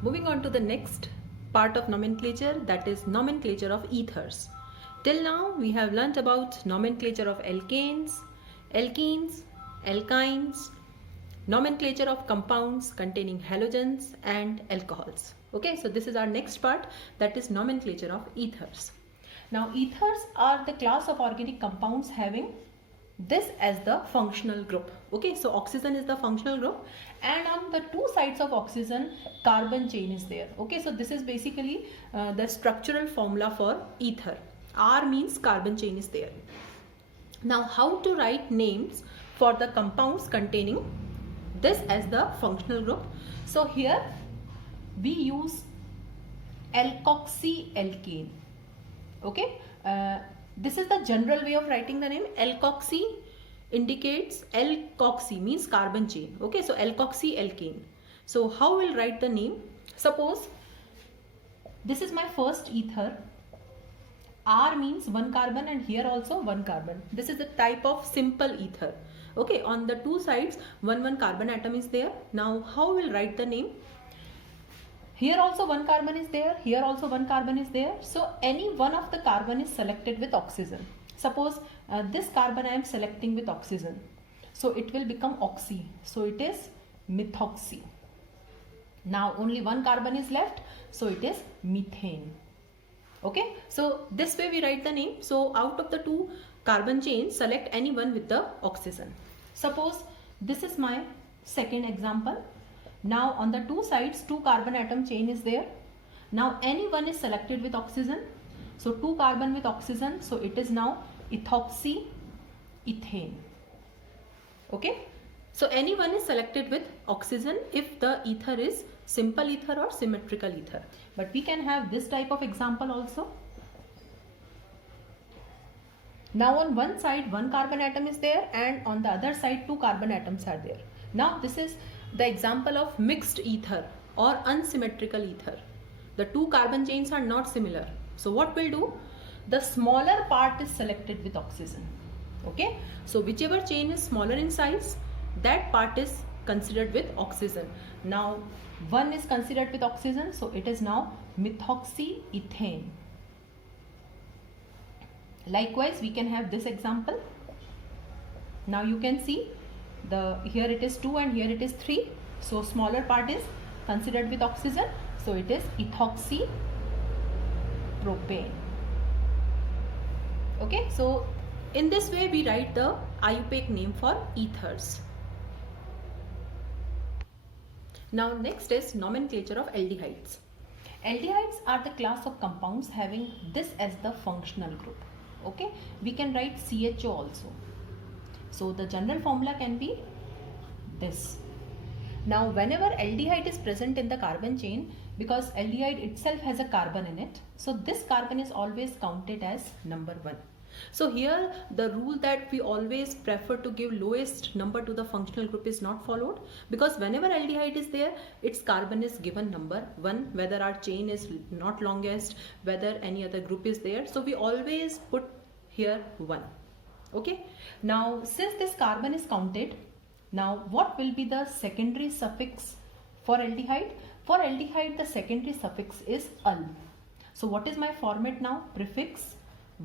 Moving on to the next part of nomenclature, that is nomenclature of ethers. Till now we have learnt about nomenclature of alkanes, alkenes, alkynes, nomenclature of compounds containing halogens and alcohols. Okay, so this is our next part, that is nomenclature of ethers. Now ethers are the class of organic compounds having this as the functional group. Okay, so oxygen is the functional group, and on the two sides of oxygen carbon chain is there. Okay, so this is basically the structural formula for ether. R means carbon chain is there. Now how to write names for the compounds containing this as the functional group? So here we use alkoxyalkane. Okay, this is the general way of writing the name. Alkoxy indicates, alkoxy means carbon chain. Okay, so alkoxyalkane. So how we'll write the name? Suppose this is my first ether. R means one carbon and here also one carbon. This is the type of simple ether. Okay, on the two sides one carbon atom is there. Now how we'll write the name? Here also one carbon is there, here also one carbon is there. So any one of the carbon is selected with oxygen. Suppose this carbon I am selecting with oxygen. So it will become oxy. So it is methoxy. Now only one carbon is left. So it is methane. Okay, so this way we write the name. So out of the two carbon chains, select any one with the oxygen. Suppose this is my second example. Now on the two sides, two carbon atom chain is there. Now any one is selected with oxygen. So two carbon with oxygen. So it is now ethoxy ethane. Okay. So any one is selected with oxygen if the ether is simple ether or symmetrical ether. But we can have this type of example also. Now on one side one carbon atom is there and on the other side two carbon atoms are there. Now this is the example of mixed ether or unsymmetrical ether. The two carbon chains are not similar. So what we'll do? The smaller part is selected with oxygen. Okay. So whichever chain is smaller in size, that part is considered with oxygen. Now one is considered with oxygen. So it is now methoxyethane. Likewise, we can have this example. Now you can see here it is 2 and here it is 3. So smaller part is considered with oxygen. So it is ethoxypropane. Okay, so in this way we write the IUPAC name for ethers. Now next is nomenclature of aldehydes. Aldehydes are the class of compounds having this as the functional group. Okay, we can write CHO also. So the general formula can be this. Now whenever aldehyde is present in the carbon chain, because aldehyde itself has a carbon in it, so this carbon is always counted as number 1. So here the rule that we always prefer to give lowest number to the functional group is not followed, because whenever aldehyde is there, its carbon is given number 1, whether our chain is not longest, whether any other group is there. So we always put here 1. Okay. Now since this carbon is counted, now what will be the secondary suffix for aldehyde? For aldehyde the secondary suffix is -al. So what is my format now? Prefix,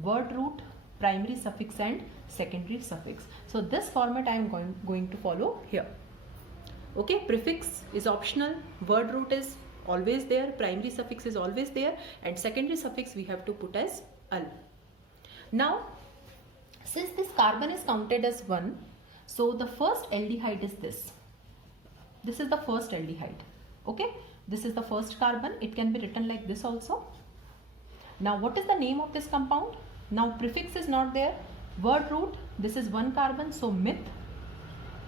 word root, primary suffix and secondary suffix. So this format I am going to follow here. Okay, prefix is optional, word root is always there, primary suffix is always there, and secondary suffix we have to put as -al. Now since this carbon is counted as 1, so the first aldehyde is this. This is the first aldehyde. Okay, this is the first carbon. It can be written like this also. Now what is the name of this compound? Now prefix is not there. Word root, this is one carbon, so meth.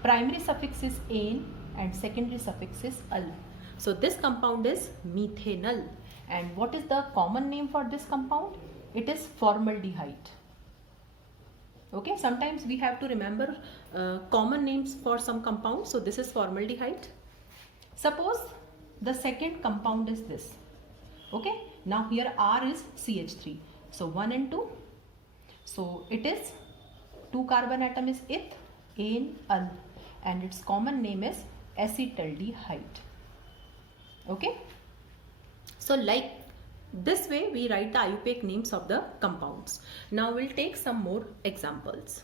Primary suffix is -ane and secondary suffix is -al. So this compound is methanol. And what is the common name for this compound? It is formaldehyde. Okay, sometimes we have to remember common names for some compounds. So this is formaldehyde. Suppose the second compound is this. Okay, now here R is CH3. So 1 and 2. So it is 2 carbon atom is eth, ane, al, and its common name is acetaldehyde. Okay, So like this way we write the IUPAC names of the compounds. Now we'll take some more examples.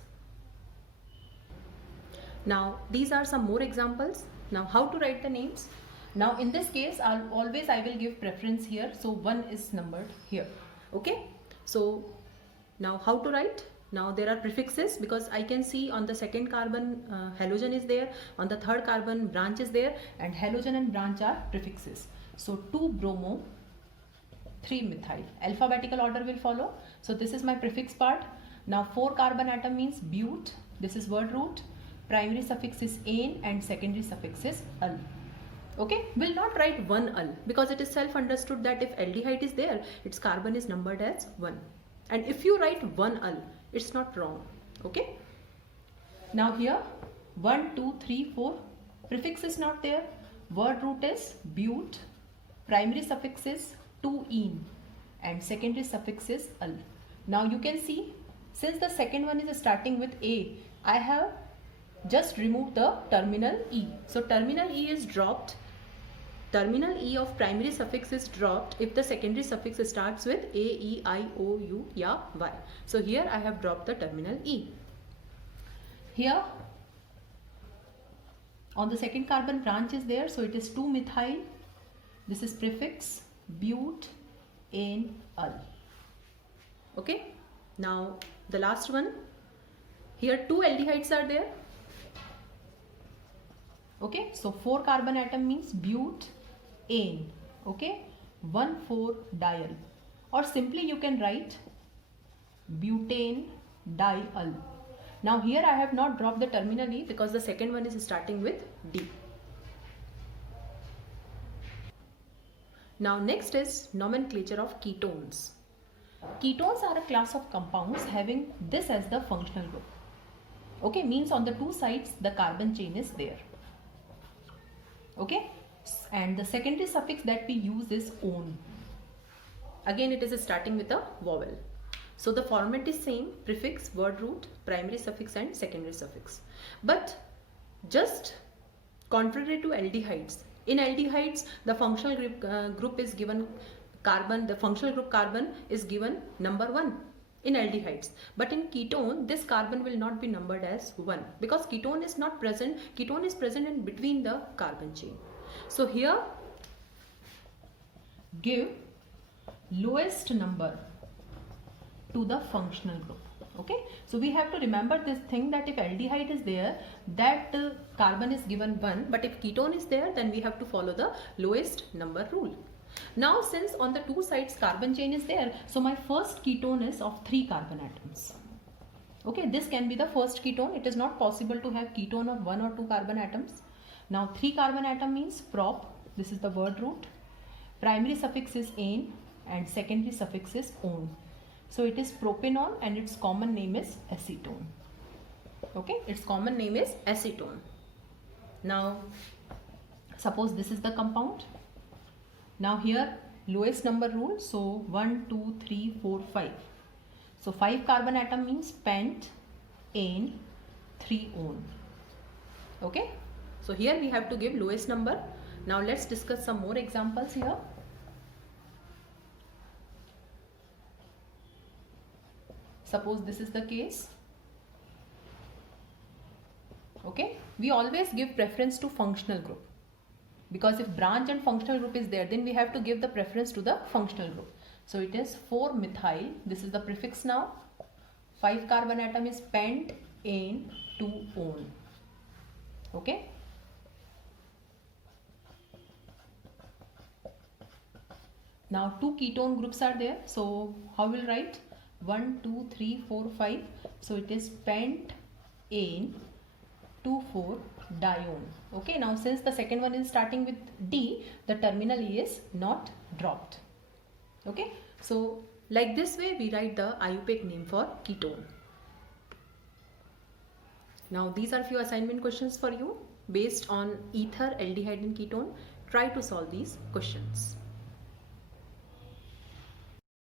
Now these are some more examples. Now how to write the names? Now in this case I will give preference here, so 1 is numbered here. Okay, so now how to write? Now there are prefixes, because I can see on the second carbon halogen is there, on the third carbon branch is there, and halogen and branch are prefixes. So 2-bromo, 3-methyl. Alphabetical order will follow. So this is my prefix part. Now 4 carbon atom means bute. This is word root. Primary suffix is ane and secondary suffix is al. Okay, we'll not write 1 al because it is self understood that if aldehyde is there, its carbon is numbered as 1. And if you write 1 al, it's not wrong. Okay. Now here 1, 2, 3, 4. Prefix is not there. Word root is bute. Primary suffix is 2-ene and secondary suffix is al. Now you can see, since the second one is starting with A, I have just removed the terminal E. So terminal E is dropped. Terminal E of primary suffix is dropped if the secondary suffix starts with A, E, I, O, U, Ya, Y. So here I have dropped the terminal E. Here on the second carbon branch is there, so it is 2-methyl. This is prefix bute, ane, al. Okay. Now the last one. Here 2 aldehydes are there. Okay, so 4 carbon atom means bute, ane. Okay, 1,4-diol, or simply you can write butane diol. Now here I have not dropped the terminal E because the second one is starting with D. Now next is nomenclature of ketones. Ketones are a class of compounds having this as the functional group. Okay, means on the two sides the carbon chain is there. Okay, and the secondary suffix that we use is -one. Again it is starting with a vowel. So the format is same: prefix, word root, primary suffix and secondary suffix. But just contrary to aldehydes, in aldehydes the functional group is given carbon, the functional group carbon is given number 1 in aldehydes. But in ketone, this carbon will not be numbered as 1 because ketone is not present. Ketone is present in between the carbon chain. So here give lowest number to the functional group. Okay, so we have to remember this thing that if aldehyde is there, that carbon is given 1, but if ketone is there, then we have to follow the lowest number rule. Now since on the two sides carbon chain is there, so my first ketone is of 3 carbon atoms. Okay, this can be the first ketone. It is not possible to have ketone of 1 or 2 carbon atoms. Now 3 carbon atom means prop. This is the word root. Primary suffix is ane and secondary suffix is -one. So it is propanol and its common name is acetone. Okay, its common name is acetone. Now suppose this is the compound. Now here lowest number rule, so 1, 2, 3, 4, 5. So 5 carbon atom means pent, ane, 3-one. Okay, so here we have to give lowest number. Now let's discuss some more examples here. Suppose this is the case. Okay, we always give preference to functional group, because if branch and functional group is there, then we have to give the preference to the functional group. So it is 4-methyl. This is the prefix now. 5 carbon atom is pent, ane, 2-one. Okay. Now 2 ketone groups are there. So how we'll write? 1, 2, 3, 4, 5. So it is pent, ane, 2,4-dione. Okay, now since the second one is starting with D, the terminal E is not dropped. Okay, so like this way we write the IUPAC name for ketone. Now these are few assignment questions for you based on ether, aldehyde and ketone. Try to solve these questions.